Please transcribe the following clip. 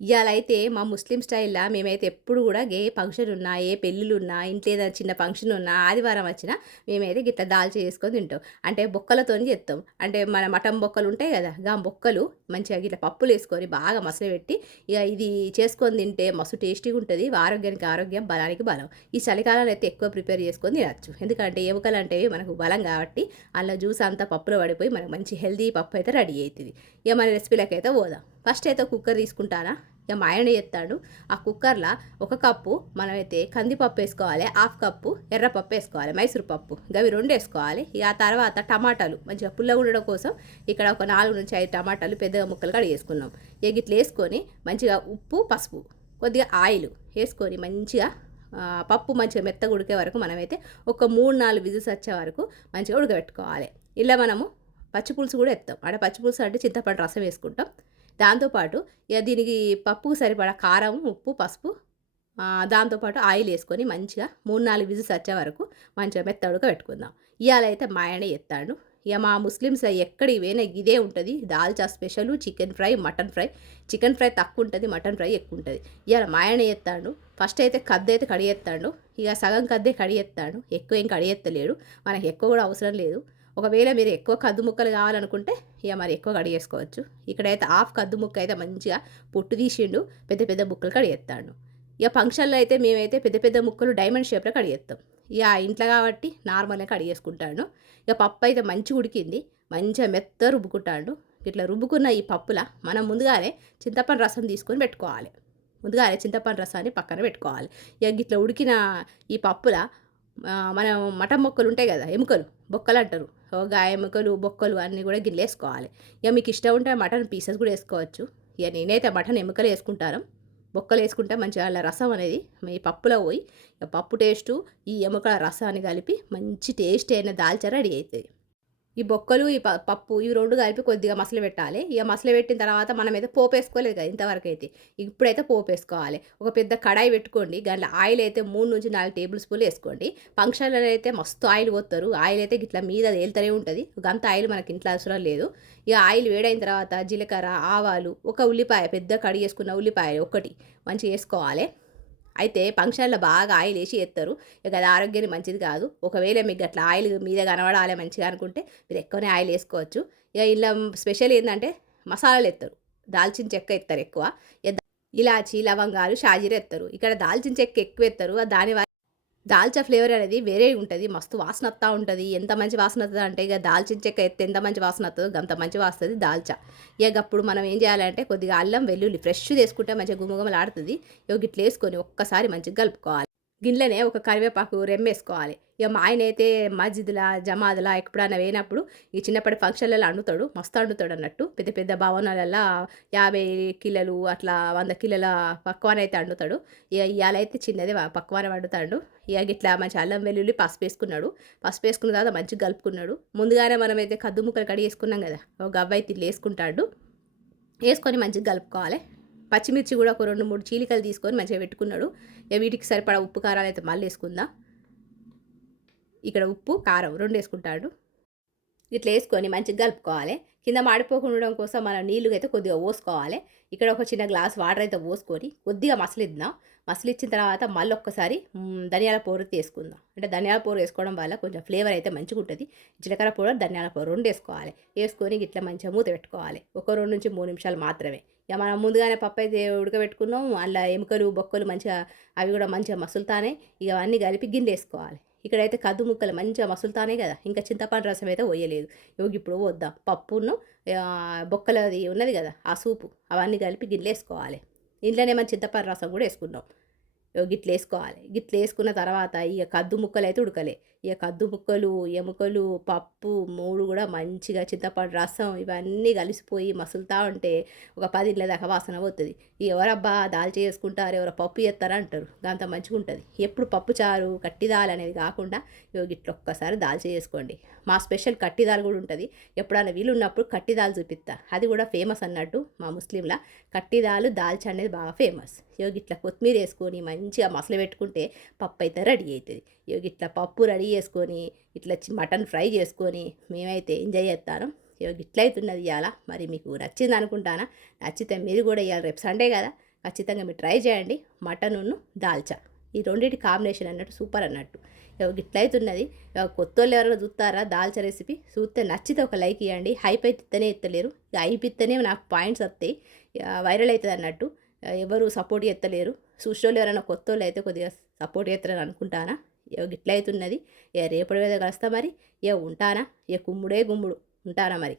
ఇయాలైతే మా ముస్లిం స్టైల్‌లా మేమైతే ఎప్పుడు గూడా ఏ ఫంక్షన్ ఉన్నా, ఏ పెళ్ళిళ్ళున్నా, ఇంట్లో ఏదైనా చిన్న ఫంక్షన్ ఉన్నా, ఆదివారం వచ్చినా మేమైతే గిట్ల దాల్చిన చేసుకొని తింటాం. అంటే బొక్కలతోని చేత్తాం. అంటే మన మటన్ బొక్కలుంటాయి గదా! బొక్కలు మంచిగా గిట్ల పప్పులేసుకొని బాగా మసలబెట్టి ఇగ ఇది చేసుకొని తింటే మస్తు టేస్టీగుంటది. ఆరోగ్యానికి ఆరోగ్యం, బలానికి బలం. ఈ చలికాలంలో అయితే ఎక్కువ ప్రిపేర్ చేసుకొని తినొచ్చు. ఎందుకంటే ఎముకలంటే మనకు బలం గాబట్టి అందులో జ్యూస్ అంతా పప్పులో పడిపోయి మనకు మంచి హెల్తీ పప్పు అయితే రెడీ అయితది. ఇగ మన రెసిపీలకైతే పోదాం. ఫస్ట్ అయితే కుక్కర్ తీసుకుంటానా, ఇక మా ఆయన చేత్తాడు. ఆ కుక్కర్‌ల ఒక కప్పు మనమైతే కందిపప్పు ఏసుకోవాలి. హాఫ్ కప్పు ఎర్రపప్పు ఏసుకోవాలి. మైసూర్ పప్పు. గవి 2 ఏసుకోవాలి. ఇక ఆ తర్వాత టమాటాలు మంచిగా పుల్లగా ఉండడం కోసం ఇక్కడ ఒక 4-5 టమాటాలు పెద్దగా ముక్కలు కడిగేసుకున్నాం. ఇక గిట్లేసుకొని మంచిగా ఉప్పు, పసుపు, కొద్దిగా ఆయిలు ఏసుకొని మంచిగా పప్పు మంచిగా మెత్తగా ఉడికే వరకు మనమైతే ఒక 3-4 విజిల్స్ వచ్చే వరకు మంచిగా ఉడకబెట్టుకోవాలి. ఇలా మనము పచ్చి పులుసు కూడా ఎత్తాం. అంటే పచ్చి పులుసు అంటే చింతపండు రసం వేసుకుంటాం. దాంతో పాటు ఇక దీనికి పప్పుకు సరిపడా కారం, ఉప్పు, పసుపు, దాంతో పాటు ఆయిలేసుకొని మంచిగా 3-4 విజిల్స్ వచ్చే వరకు మంచిగా మెత్తగా ఉడకబెట్టుకుందాం. ఇయాలైతే మా ఆయనే చేత్తాండు. ఇక మా ముస్లిమ్స్‌లో ఎక్కడికి పోయినా గిదే ఉంటది. Dalcha special, chicken fry, mutton fry. Chicken fry తక్కువుంటది. మటన్ ఫ్రై ఎక్కువుంటది. ఇయాల మా ఆయనే చేత్తాండు. ఫస్ట్ అయితే కద్దయితే కడిగేత్తాండు. ఇక సగం కద్దే కడిగేత్తాండు. ఎక్కువేం కడిగేత్తలేడు. మనకి ఎక్కువ కూడా అవసరం లేదు. ఒకవేళ మీరు ఎక్కువ కద్దు ముక్కలు కావాలనుకుంటే ఇక మరి ఎక్కువ కడిగేసుకోవచ్చు. ఇక్కడైతే హాఫ్ కద్దు ముక్క అయితే మంచిగా పొట్టు తీసిండు. పెద్ద పెద్ద ముక్కలు కడిగేత్తాండు. ఇక ఫంక్షన్‌లో అయితే మేమైతే పెద్ద పెద్ద ముక్కలు డైమండ్ షేప్‌లో కడిగేత్తాం. ఇక ఇంట్లో కాబట్టి నార్మల్‌గా కడిగేసుకుంటాను. ఇక పప్పు అయితే మంచిగా ఉడికింది. మంచిగా మెత్తగా రుబ్బుకుంటాండు. ఇట్లా రుబ్బుకున్న ఈ పప్పుల మనం ముందుగానే చింతపండు రసం తీసుకొని పెట్టుకోవాలి. ముందుగానే చింతపండు రసాన్ని పక్కన పెట్టుకోవాలి. ఇక గిట్ల ఉడికిన ఈ పప్పుల మనం మటన్ ముక్కలుంటాయి గదా! ఎముకలు, బొక్కలంటారు. ఎముకలు, బొక్కలు అన్నీ గూడా గిల్లేసుకోవాలి. ఇక మీకు ఇష్టం ఉంటే మటన్ పీసెస్ గూడా ఏసుకోవచ్చు. ఇక నేనైతే మటన్ ఎముకలేసుకుంటాను. బొక్కలేసుకుంటే మంచిగా అల్ల రసం అనేది మీ పప్పులో పోయి, ఇక పప్పు టేస్టు, ఈ ఎముకల రసాన్ని కలిపి మంచి టేస్టీ అయిన దాల్చా రెడీ అయితది. ఈ బొక్కలు, ఈ పప్పు ఇవి 2 కలిపి కొద్దిగా మసలబెట్టాలి. ఇక మసలబెట్టిన తర్వాత మనమైతే పోపేసుకోలేదు కదా ఇంతవరకైతే. ఇప్పుడైతే పోపేసుకోవాలి. ఒక పెద్ద కడాయి పెట్టుకోండి. దాంట్లో ఆయిల్ అయితే 3-4 టేబుల్ స్పూన్లు ఏసుకోండి. ఫంక్షన్‌లలో అయితే మస్తు ఆయిల్ పోత్తారు. ఆయిల్ అయితే గిట్ల మీద తేలుతూనే ఉంటది. గంత ఆయిల్ మనకి ఇంట్లో అవసరం లేదు. ఇక ఆయిల్ వేడైన తర్వాత జీలకర్ర, ఆవాలు, ఒక ఉల్లిపాయ పెద్ద కడిగేసుకున్న ఉల్లిపాయ ఒకటి మంచిగా ఏసుకోవాలి. అయితే ఫంక్షన్‌లో బాగా ఆయిలేసి ఏత్తరు. ఇక అది ఆరోగ్యానికి మంచిది కాదు. ఒకవేళ మీకు అట్లా ఆయిల్ మీద కనబడాలి మంచిగా అనుకుంటే మీరు ఎక్కువనే ఆయిల్ ఏసుకోవచ్చు. ఇక ఇలా స్పెషల్ ఏందంటే మసాలాలేత్తరు. దాల్చిన చెక్క ఏత్తరు ఎక్కువ. ఇక ఇలాచి, లవంగాలు, షాజీరా ఏత్తరు. ఇక్కడ దాల్చిన చెక్క ఎక్కువేత్తరు. దానివల్ల దాల్చా ఫ్లేవర్ అనేది వేరే ఉంటది. మస్తు వాసనొత్తా ఉంటది. ఎంత మంచి వాసనొత్తదంటే ఇగ దాల్చిన చెక్క ఎత్తే ఎంత మంచి వాసనొత్తదో గంత మంచి వాస్తది దాల్చా. ఇగ గప్పుడు మనం ఏం జేయాలంటే కొద్దిగా అల్లం, వెల్లుల్లి ఫ్రెష్‌దేసుకుంటే మంచిగా గుమగుమలాడుతది. ఇగో గిట్లేసుకొని ఒక్కసారి మంచిగా కలుపుకోవాలి. గిన్నెలనే ఒక కరివేపాకు రెమ్మేసుకోవాలి. ఇక మా ఆయనైతే మస్జిద్‌లా, జమాత్‌లా ఎప్పుడన్నా పోయినప్పుడు ఈ చిన్నప్పటి ఫంక్షన్‌లలో అండుతాడు. మస్తు అండుతాడన్నట్టు. పెద్ద పెద్ద భవనాలల్లా 50 కిలోలు అట్లా 100 కిలోల పక్వాన్నయితే అండుతాడు. ఇగ ఇయాలైతే చిన్నదే పక్వాన్న వండుతాండు. ఇగ గిట్లా మంచిగా అల్లం, వెల్లుల్లి, పసుపేసుకున్నాడు. పసుపేసుకున్న తర్వాత మంచిగా కలుపుకున్నాడు. ముందుగానే మనమైతే కద్దు ముక్కలు కడిగేసుకున్నాం గదా! గవ్వయితే ఇట్లేసుకుంటాండు. ఏసుకొని మంచిగా కలుపుకోవాలి. పచ్చిమిర్చి గూడా ఒక 2, 3 చీలికలు తీసుకొని మంచిగా పెట్టుకున్నాడు. ఇక వీటికి సరిపడా ఉప్పు, కారాలయితే మళ్ళేసుకుందాం. ఇక్కడ ఉప్పు, కారం 2 ఏసుకుంటాడు. ఇట్లా ఏసుకొని మంచిగా కలుపుకోవాలి. కింద మాడిపోకుండా ఉండడం కోసం మనం నీళ్లు అయితే కొద్దిగా పోసుకోవాలి. ఇక్కడ ఒక చిన్న గ్లాస్ వాటర్ అయితే పోసుకొని కొద్దిగా మసలిద్దాం. మసలిచ్చిన తర్వాత మళ్ళొక్కసారి ధనియాల పౌడర్ తీసుకుందాం. అంటే ధనియాల పౌడర్ ఏసుకోవడం వల్ల కొంచెం ఫ్లేవర్ అయితే మంచిగుంటది. జీలకర్ర పౌడర్, ధనియాల పౌడర్ 2 ఏసుకోవాలి. ఏసుకొని గిట్లా మంచిగా మూత పెట్టుకోవాలి. ఒక 2-3 నిమిషాలు మాత్రమే. ఇక మనం ముందుగానే పప్పయితే ఉడకబెట్టుకున్నాం. అందులో ఎముకలు, బొక్కలు మంచిగా అవి గూడా మంచిగా మసులుతానే. ఇక అవన్నీ కలిపి గిన్నెలేసుకోవాలి. ఇక్కడైతే కద్దు ముక్కలు మంచిగా మసులుతానే కదా! ఇంకా చింతపండు రసం అయితే పొయ్యలేదు. ఇప్పుడు పోద్దాం. పప్పును బొక్కలది ఉన్నది కదా! ఆ సూపు అవన్నీ కలిపి గిన్నెలేసుకోవాలి. ఇంట్లోనే మనం చింతపండు రసం కూడా ఏసుకున్నాం. గిట్లేసుకోవాలి. గిట్లేసుకున్న తర్వాత ఇగ కద్దు ముక్కలైతే ఉడకలే. ఇగ కద్దు ముక్కలు, ఎముకలు, పప్పు 3 గూడా మంచిగా చింతపండు రసం ఇవన్నీ కలిసిపోయి మసులుతా ఉంటే ఒక 10 ఇళ్ళ దాకా వాసన పోతది. ఎవరబ్బా దాల్చా చేసుకుంటారు, ఎవరో పప్పు చేత్తరు అంటారు. గంత మంచిగుంటది. ఎప్పుడు పప్పు చారు, కట్టి దాల్ అనేది కాకుండా గిట్ల ఒక్కసారి దాల్చా చేసుకోండి. మా స్పెషల్ కట్టి దాల్ గూడా ఉంటది. ఎప్పుడైనా వీలున్నప్పుడు కట్టి దాల్ చూపిత్తా. అది కూడా ఫేమస్ అన్నట్టు మా ముస్లింలా. కట్టి దాల్, దాల్చా అనేది బాగా ఫేమస్. గిట్ల కొత్తిమీర ఏసుకొని మంచిగా మసలబెట్టుకుంటే పప్పయితే రెడీ అయితది. గిట్ల పప్పు రెడీ చేసుకొని ఇట్లా మటన్ ఫ్రై చేసుకొని మేమైతే ఎంజాయ్ చేత్తాను. గిట్లయితున్నది ఇయాల. మరి మీకు నచ్చిందనుకుంటానా. నచ్చితే మీరు కూడా ఇయాల రేపు సండే కదా! ఖచ్చితంగా మీరు ట్రై చేయండి. మటనును, దాల్చా ఈ రెండిటి కాంబినేషన్ అన్నట్టు సూపర్ అన్నట్టు. గిట్లయితున్నది. కొత్తోళ్ళు ఎవరైనా చూస్తారా దాల్చా రెసిపీ? చూస్తే నచ్చితే ఒక లైక్ ఇయ్యండి. హైప్ అయితే ఇత్తనే ఇత్తలేరు. ఇక హైప్ ఇత్తేనే నాకు పాయింట్స్ వస్తాయి. వైరల్ అవుతుంది అన్నట్టు. ఎవరు సపోర్ట్ చేత్తలేరు. చూసేటోళ్ళు ఎవరైనా కొత్తోళ్ళు అయితే కొద్దిగా సపోర్ట్ చేస్తారని అనుకుంటానా. గిట్లయితున్నది. రేపటి మీద కలుస్తా మరి. ఉంటానా. కుమ్ముడే గుమ్ముడు. ఉంటానా మరి.